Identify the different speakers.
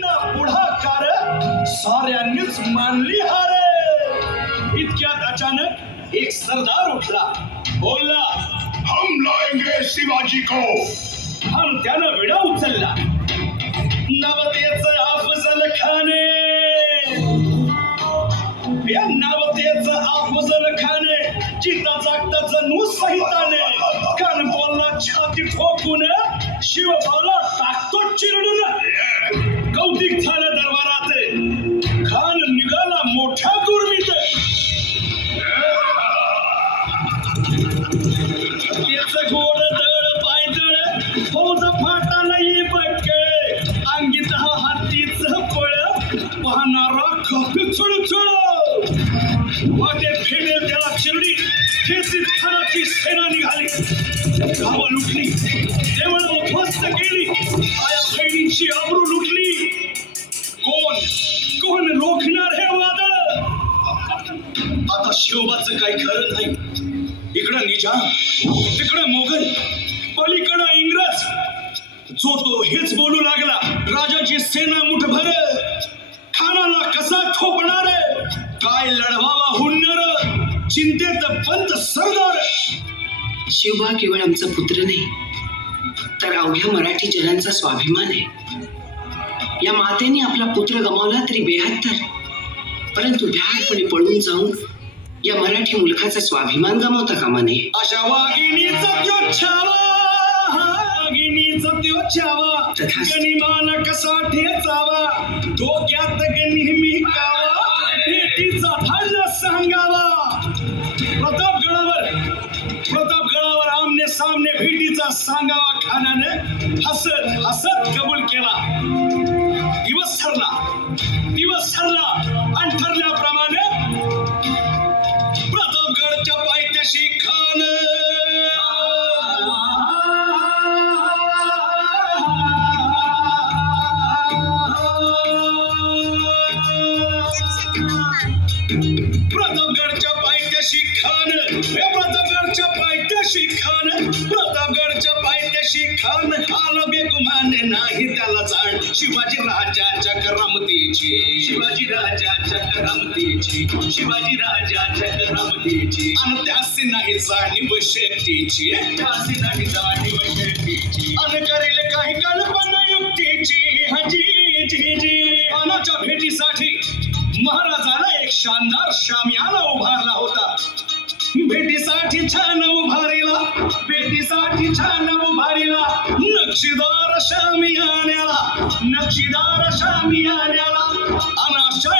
Speaker 1: ना पुढाकार साऱ्यांनीच मानली हारे. इतक्यात अचानक एक सरदार उठला. बोलला
Speaker 2: हम लाएंगे शिवाजी को.
Speaker 1: हम त्यानं विडा उचलला. नवतेच अफजल खाने. या नवतेच अफजल खाने चिता जागता जणू सहिताने कान बोलला छाती ठोकून शिवबाला टाकतो पाहणारा कपी चुळचुळ वाटे फेडेल त्याला शिरडी. खेचीत खानाची सेना निघाली. गावं लुटली देवळ उद्ध्वस्त केली. आया बहिणींची अब्रू लुटली. कोण? कोण रोखणार हे वादळ? आता शिवबाचं काही खरं नाही. इकडं निजाम तिकडं मोगल पलीकडं इंग्रज. जो तो हेच बोलू लागला राजाची सेना मुठभर. काय लढवावा हुन्नर? चिंतेत पंत सरदार.
Speaker 3: शिवबा केवळ आमचा पुत्र नाही तर अवघ्या मराठी जनांचा स्वाभिमान आहे. या मातेने आपला पुत्र गमावला तरी बेहत्तर. परंतु भ्याडपणे पळून जाऊन या मराठी मुलखाचा स्वाभिमान गमावता कामा नये.
Speaker 1: अशा वाघिणीचा
Speaker 3: तथास्तु.
Speaker 1: गनिमान कसा ठेचावा डोक्यात नेहमी कावा सांगावा खानाने हसत हसत कबूल केला. दिवस ठरला. दिवस ठरला आणि ठरल्याप्रमाणे प्रतापगडच्या पायथ्याशी खान. प्रतापगडच्या पायथ्याशी खान. हे प्रतापगडच्या खान आला बेगुमाने नाही त्याला जाण. शिवाजी राजाच्या करामतीची. शिवाजी राजाच्या करामतीची. शिवाजी राजाच्या करामतीची. आणि त्यासी नाही जाणीव शक्तीची त्यासी नाही जाणीव शक्तीची आणि करेल काही कल्पना युक्तीची. हजी जी जी. अनाच्या भेटीसाठी महाराजाला एक शानदार शामियाना उभारला होता. भेटीसाठी छान उभारीला भेटीसाठी छान उभारीला नक्षीदार शामियान्याला नक्षीदार शामियान्याला अनाशय